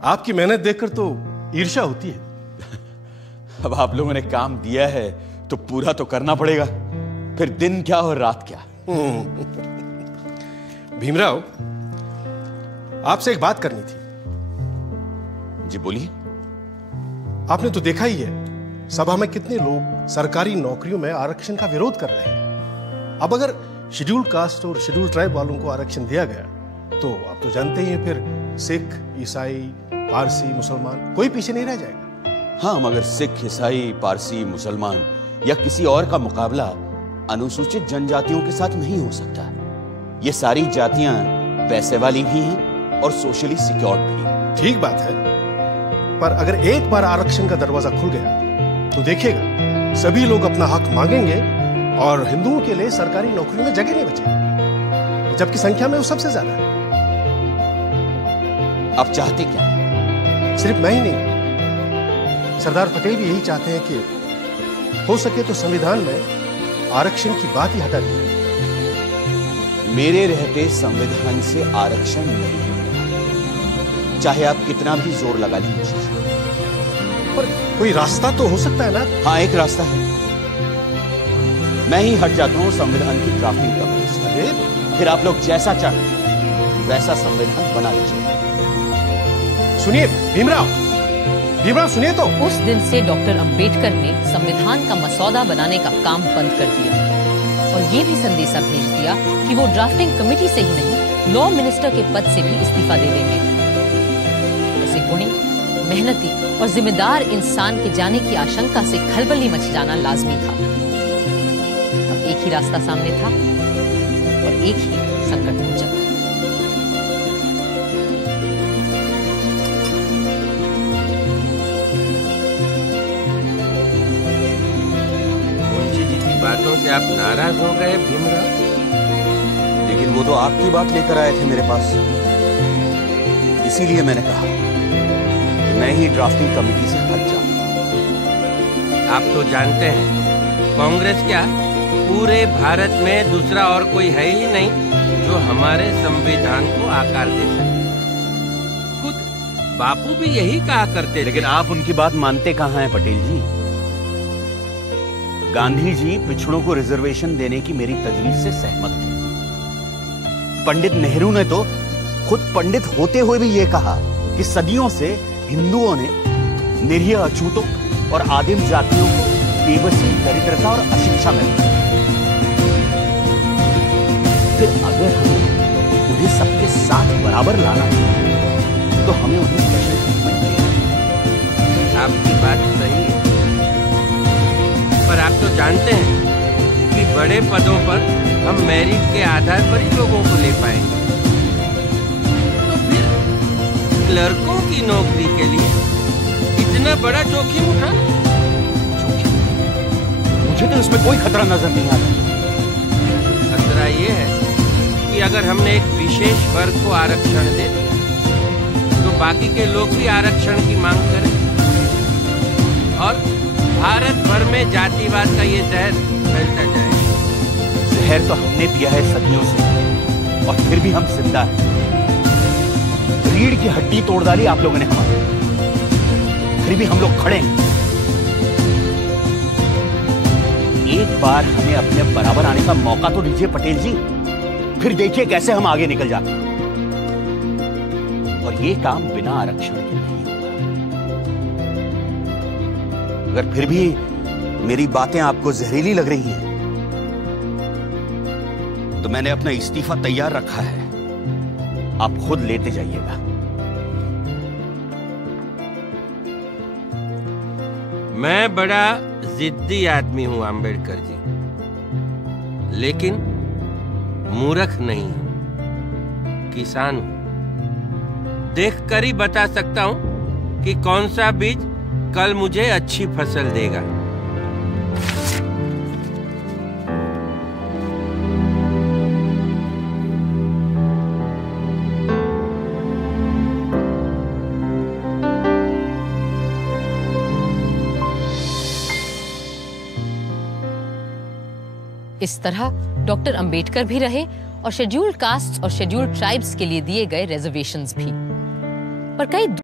आपकी मेहनत देखकर तो ईर्ष्या होती है। अब आप लोगों ने काम दिया है तो पूरा तो करना पड़ेगा, फिर दिन क्या और रात क्या। भीमराव, आपसे एक बात करनी थी। जी बोलिए। आपने तो देखा ही है सभा में कितने लोग सरकारी नौकरियों में आरक्षण का विरोध कर रहे हैं। अब अगर शेड्यूल कास्ट और शेड्यूल ट्राइब वालों को आरक्षण दिया गया तो आप तो जानते ही हैं, फिर सिख, ईसाई, पारसी, मुसलमान कोई पीछे नहीं रह जाएगा। हाँ, मगर सिख, ईसाई, पारसी, मुसलमान या किसी और का मुकाबला अनुसूचित जनजातियों के साथ नहीं हो सकता। ये सारी जातियां पैसे वाली भी हैं और सोशली सिक्योर्ड भी। ठीक बात है, पर अगर एक बार आरक्षण का दरवाजा खुल गया तो देखिएगा सभी लोग अपना हक मांगेंगे और हिंदुओं के लिए सरकारी नौकरियों में जगह नहीं बचेगी, जबकि संख्या में वो सबसे ज्यादा है। आप चाहते क्या? सिर्फ मैं ही नहीं, सरदार पटेल भी यही चाहते हैं कि हो सके तो संविधान में आरक्षण की बात ही हटा दी जाए। मेरे रहते संविधान से आरक्षण नहीं होगा, चाहे आप कितना भी जोर लगा लीजिए। पर कोई रास्ता तो हो सकता है ना? हाँ, एक रास्ता है। मैं ही हट जाता हूं संविधान की ड्राफ्टिंग कमेटी से, फिर आप लोग जैसा चाहें वैसा संविधान बना लीजिए। सुनिए भीमराव, भीमराव सुनिए तो। उस दिन से डॉक्टर अंबेडकर ने संविधान का मसौदा बनाने का काम बंद कर दिया और ये भी संदेशा भेज दिया कि वो ड्राफ्टिंग कमेटी से ही नहीं, लॉ मिनिस्टर के पद से भी इस्तीफा दे देंगे। ऐसे गुणी, मेहनती और जिम्मेदार इंसान के जाने की आशंका से खलबली मच जाना लाजमी था। अब एक ही रास्ता सामने था और एक ही संकट मोचक। बातों से आप नाराज हो गए भीमराव? लेकिन वो तो आपकी बात लेकर आए थे मेरे पास, इसीलिए मैंने कहा कि मैं ही ड्राफ्टिंग कमेटी से हट जाऊं। आप तो जानते हैं कांग्रेस क्या पूरे भारत में दूसरा और कोई है ही नहीं जो हमारे संविधान को आकार दे सके। खुद बापू भी यही कहा करते। लेकिन आप उनकी बात मानते कहाँ हैं पटेल जी? गांधी जी पिछड़ों को रिजर्वेशन देने की मेरी तजवीज से सहमत थे। पंडित नेहरू ने तो खुद पंडित होते हुए भी ये कहा कि सदियों से हिंदुओं ने निरीह अछूतों और आदिम जातियों को बेबसी, दरिद्रता और अशिक्षा में रखा। फिर अगर हमें उन्हें सबके साथ बराबर लाना है तो हमें उन्हें स्पेशल ट्रीटमेंट देना। आपकी बात सही है, पर आप तो जानते हैं कि बड़े पदों पर हम मेरिट के आधार पर ही लोगों को ले पाएंगे। तो फिर क्लर्कों की नौकरी के लिए इतना बड़ा जोखिम उठाना? मुझे तो इसमें कोई खतरा नजर नहीं आता। खतरा ये है कि अगर हमने एक विशेष वर्ग को आरक्षण दे दिया तो बाकी के लोग भी आरक्षण की मांग करें और भारत भर में जातिवाद का ये जहर फैलता जाएगा। जहर तो हमने पिया है सदियों से और फिर भी हम जिंदा हैं। रीढ़ की हड्डी तोड़ डाली आप लोगों ने हमारी, फिर भी हम लोग खड़े हैं। एक बार हमें अपने बराबर आने का मौका तो दीजिए पटेल जी, फिर देखिए कैसे हम आगे निकल जाते हैं। और ये काम बिना आरक्षण के नहीं होगा। अगर फिर भी मेरी बातें आपको जहरीली लग रही हैं तो मैंने अपना इस्तीफा तैयार रखा है, आप खुद लेते जाइएगा। मैं बड़ा जिद्दी आदमी हूं अंबेडकर जी, लेकिन मूर्ख नहीं हूं, किसान हूं। देखकर ही बता सकता हूं कि कौन सा बीज कल मुझे अच्छी फसल देगा। इस तरह डॉक्टर अंबेडकर भी रहे और शेड्यूल्ड कास्ट और शेड्यूल्ड ट्राइब्स के लिए दिए गए रिजर्वेशंस भी। पर कई